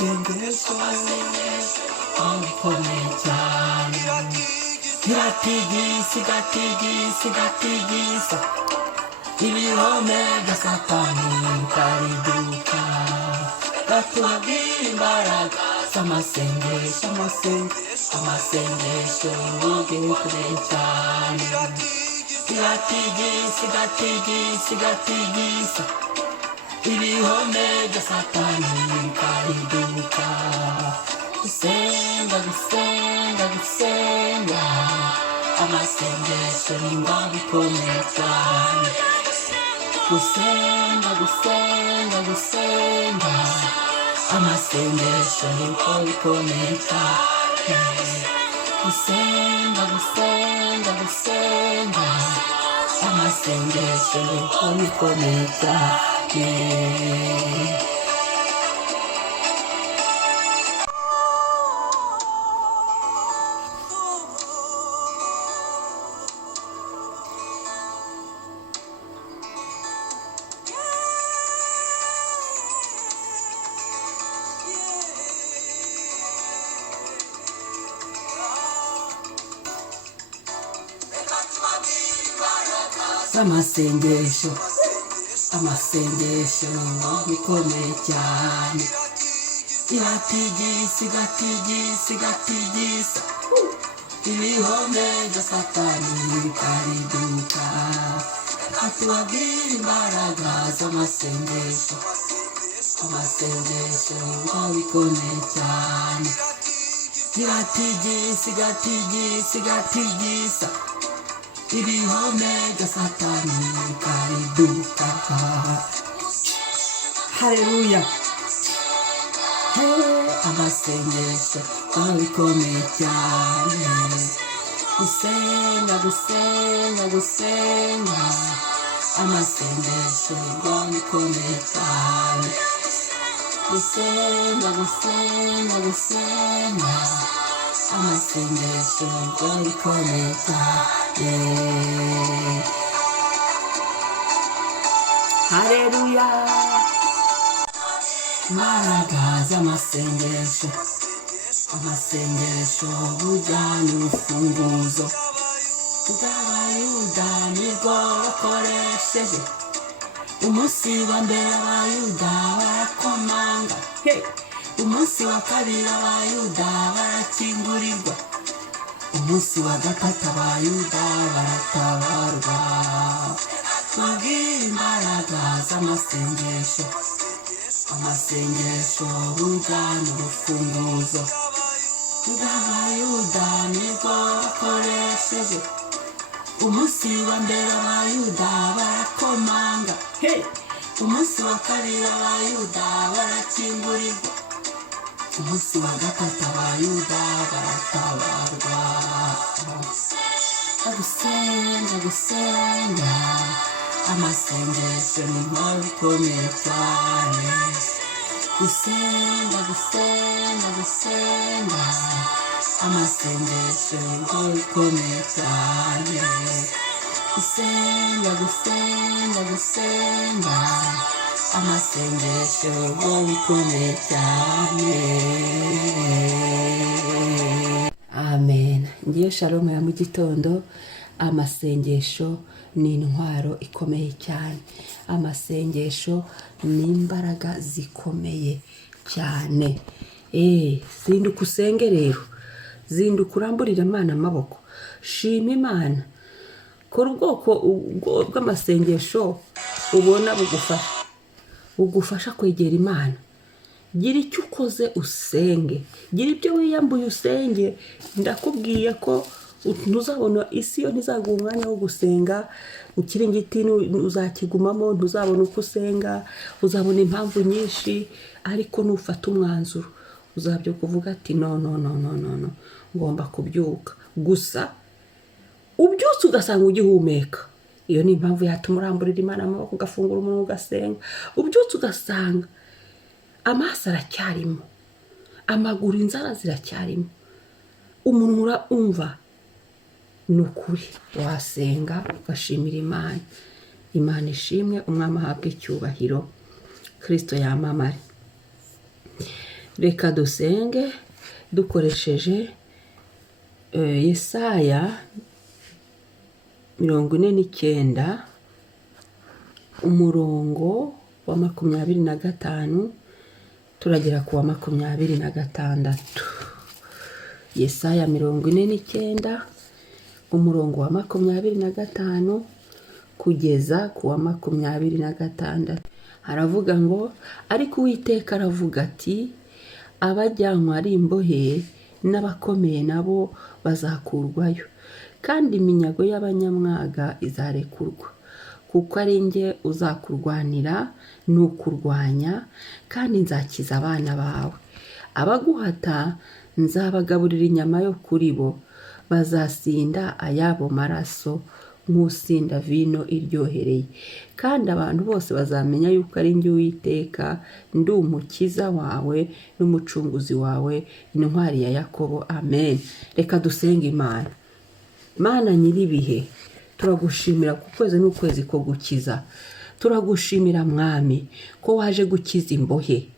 amasengesho akomeye cyane iratigisa ibihome bya satani bikariduka batubwira imbaraga amasengesho ugere kure cyane iratigisa ibihome bya satani bikariduka gusenga amasengesho ni ngombwa ikomeye cyane gusenga amasengesho ni ngombwa ikomeye cyane gusenga amasengesho ni ngombwa ikomeye cyane. amasengesho bikomeye cyane iratigisa ibihome bya satani bikariduka atubwira imbaraga z'amasengesho bikomeye cyane iratigisa ibihome bya satani bikariduka. Haleluya. Amasengesho bikomeye cyane gusenga amasengesho bikomeye cyane gusenga amasengesho bikomeye cyane. Haleluya. Maragaza amasengesho bujyana urufunguzo bw'abayuda nibwo bakoresheje umunsi wa mbere abayuda barakomanga umunsi wa kabiri abayuda barakingurirwa umunsi wa gatatu abayuda baratabarwa. Tubwire imbaraga z'amasengesho bujyana urufunguzo bw'abayuda nibwo bakoresheje umunsi wa mbere abayuda barakomanga umunsi wa kabiri abayuda barakingurirwa umunsi wa gatatu abayuda baratabarwa. Gusenga amasengesho ni ngombwa ikomeye cyane gusenga amasengesho ni ngombwa ikomeye cyane gusenga amasengesho ni ngombwa ikomeye cyane. Amen. Ngiye shalom ya Mugitondo. Amasengesho ni intwaro ikomeye cyane. Amasengesho ni imbaraga zikomeye cyane. Zinduka usenge rero. Zinduka uramburire Imana amaboko. Shima Imana. Kora ubwoko bw'amasengesho ubona bugufasha kwegera Imana. Gira icyo ukoze usenge. Gira ibyo wiyambuye usenge. Ndakubwiye ko ntuzabona isi yo ntizaguha umwanya wo gusenga. Ikiringiti uzakigumamo ntuzabona uko usenga. Uzabona impamvu nyinshi ariko nufata umwanzuro uzabyo kuvuga ati no ngomba kubyuka. Gusa ubyutse ugasanga ugihumeka, iyo ni impamvu yatuma uramburira Imana amaboko ugafungura umunwa ugasenga. Ubyutse ugasanga amaso aracyarimo, amaguru inzara ziracyarimo, umunwa urumva, ni ukuri wasenga ugashimira Imana. Imana ishimwe, umwami ahabwe icyubahiro, Kristo yamamare. reka dusenge dukoresheje Yesaya 49 umurongo wa 25 turagera ku wa 26. Yesaya 49 umurongo wa 25 kugeza ku wa 26. Haravuga ngo ariko Uwiteka aravuga ati abajyanwa ari imbohe n'abakomeye nabo bazakurwayo, kandi iminyago y'abanyamwaga izarekurwa, kuko ari nge uzakurwanira n'ukurwanya, kandi nzakiza abana bawe. Abaguhata nzabagaburira inyama yo kuri bo, bazasinda ayabo maraso nk'usinda vino iryohereye, kandi abantu bose bazamenya yuko ari nge Uwiteka, ndi umukiza wawe n'umucunguzi wawe, intwari ya Yakobo. Amen. Reka dusenge Imana. Mana nyiribihe, turagushimira ku kwezi n'ukwezi ko gukiza. Turagushimira Mwami ko waje gukiza imbohe.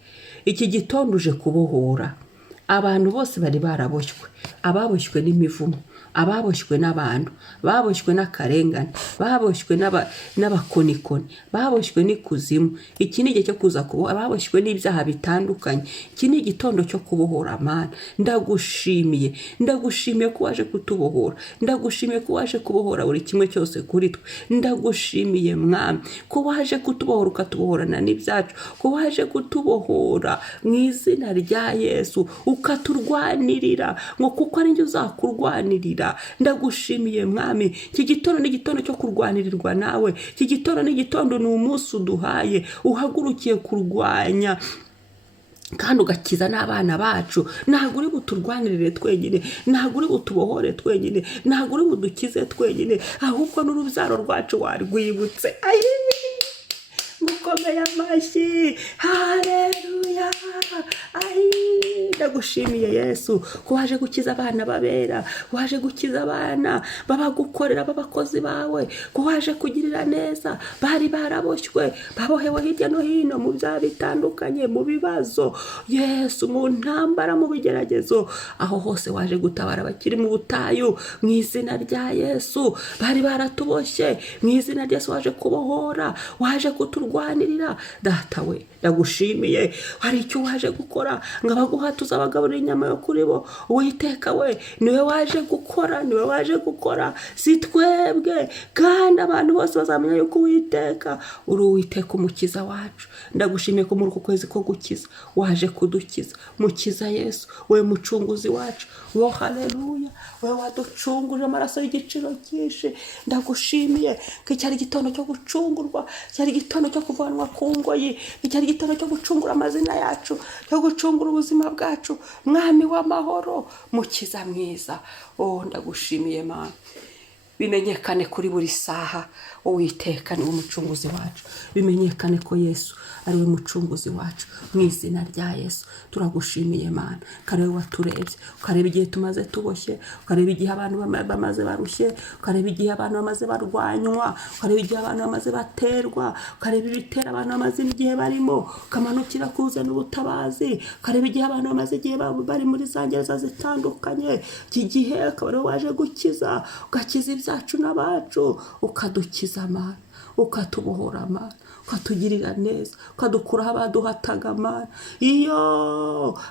Iki gitondo uje kubohora abantu bose bari baraboshywe, ababoshywe n'imivumo, ababoshywe n'abantu, baboshywe n'akarengane, baboshywe n'abakonikoni, baboshywe n'ikuzimu. Iki ni igihe cyo kuza kubohora ababoshywe n'ibyaha bitandukanye. Iki ni igitondo cyo kubohora Mana. Ndagushimiye ko waje kutubohora. Ndagushimiye ko waje kubohora buri kimwe cyose kuri twe. Ndagushimiye Mwami ko waje kutubohora, ukatubohorana n'ibyacu, ko waje kutubohora mu izina rya Yesu, ukaturwanirira ngo kuko ari nge uzakurwanirira. Ndagushimiye Mwami. Iki gitondo ni igitondo cyo kurwanirirwa nawe. Iki gitondo ni igitondo, ni umunsi uduhaye, uhagurukiye kurwanya kandi ugakiza n'abana bacu. Ntabwo uri buturwanirire twenyine, ntabwo uri butubohore twenyine, ntabwo uri budukize twenyine, ahubwo n'urubyaro rwacu warwibutse. Mukomeye amashyi. Haleluya. Ndagushimiye Yesu ko waje gukiza abana babera, waje gukiza abana babagukorera, b'abakozi bawe, ko waje kugirira neza bari baraboshywe, babohewe hirya no hino mu byaha bitandukanye, mu bibazo Yesu, mu ntambara, mu bigeragezo. Aho hose waje gutabara bakiri mu butayu mu izina rya Yesu. Bari baratuboshye mu izina rya Yesu, waje kubohora, waje kuturwanirira. Data we, ndagushimiye. Hari icyo waje gukora, ngo abaguhata uzabagaburira inyama yo kuri bo. Uwiteka we, niwe waje gukora, niwe waje gukora, si twebwe. Kandi abantu bose bazamenya yuko Uwiteka uri Uwiteka umukiza wacu. Ndagushimiye ko muri uku kwezi ko gukiza waje kudukiza. Mukiza Yesu, we mucunguzi wacu. Wo haleluya, we waducunguje amaraso y'igiciro cyinshi. Ndagushimiye ko cyari igitondo cyo gucungurwa, cyari igitondo cyo kuvanwa ku ngoyi, cyari igitondo cyo gucungura amazina yacu, cyo gucungura ubuzima bwacu. Mwami w'amahoro, mukiza mwiza. Ndagushimiye Mana. Bimenyekane kuri buri saha Uwiteka ni umucunguzi wacu. Bimenyekane ko Yesu ari we mucunguzi wacu mu izina rya Yesu. Turagushimiye Mana. Kare waturebye, ukareba igihe tumaze tuboshye, ukareba igihe abantu bamaze barushye, ukareba igihe abantu bamaze barwanywa, ukareba igihe abantu bamaze baterwa, ukareba ibitera abantu bamaze igihe barimo, ukamanukira kuzana ubutabazi, ukareba igihe abantu bamaze igihe bari muri za gereza zitandukanye. Iki gihe akaba waje gukiza, ugakiza ibyacu n'abacu, ukadukiza Mana, ukatubohora Mana, ukatugirira neza, ukadukuraho abaduhataga Mana. Iyo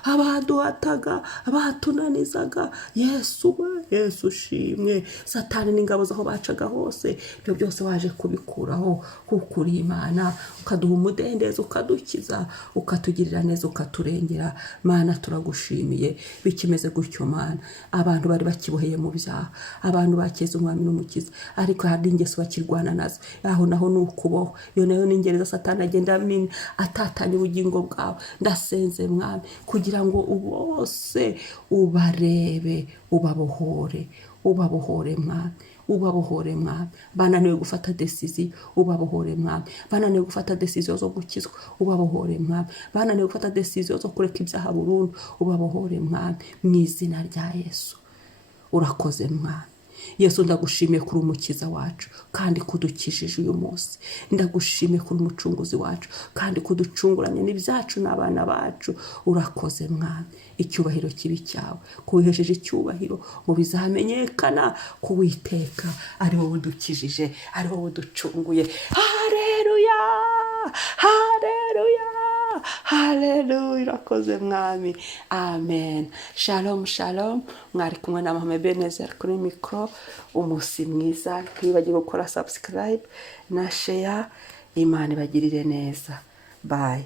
abaduhataga, abatunanizaga, Yesu we, Yesu ushimwe. Satani n'ingabo zaho bacaga hose, ibyo byose waje kubikuraho kuko uri Imana. Ukaduha umudendezo, ukadukiza, ukatugirira neza, ukaturengera Mana. Turagushimiye. Bikimeze gutyo Mana, abantu bari bakiboheye mu byaha, abantu bakeze umwami n'umukiza, ariko hari ingeso bakirwana nazo. Aho naho ni ukuboho. Iyo nayo ni gereza Satani agenda atatanya ubugingo bwawe. Ndasenze Mwami kugira ngo bose ubarebe, ubabohore, ubabohore Mwami, ubabohore Mwami. Bananiwe gufata decision, ubabohore Mwami. Bananiwe gufata decision zo gukizwa, ubabohore Mwami. Bananiwe gufata decision zo kureka ibyaha burundu, ubabohore Mwami mu izina rya Yesu. Urakoze Mwami, Yesu ndagushimiye kuri umukiza wacu kandi kudukijije uyu munsi. Ndagushimiye kuri umucunguzi wacu kandi kuducunguranye n'ibyacu n'abana bacu. Urakoze Mwami, icyubahiro kibi cyawe, kubihejeje icyubahiro ngo bizamenyekana ko Uwiteka ari wowe udukijije, ari wowe uducunguye. Haleluya, haleluya, haleluya. Urakoze Mwami, amen. Shalom shalom. Mwari kumwe na mama EBENEZER kuri mikoro. Umunsi mwiza, ntibagire gukora subscribe na share. Imana ibagirire neza. Bye.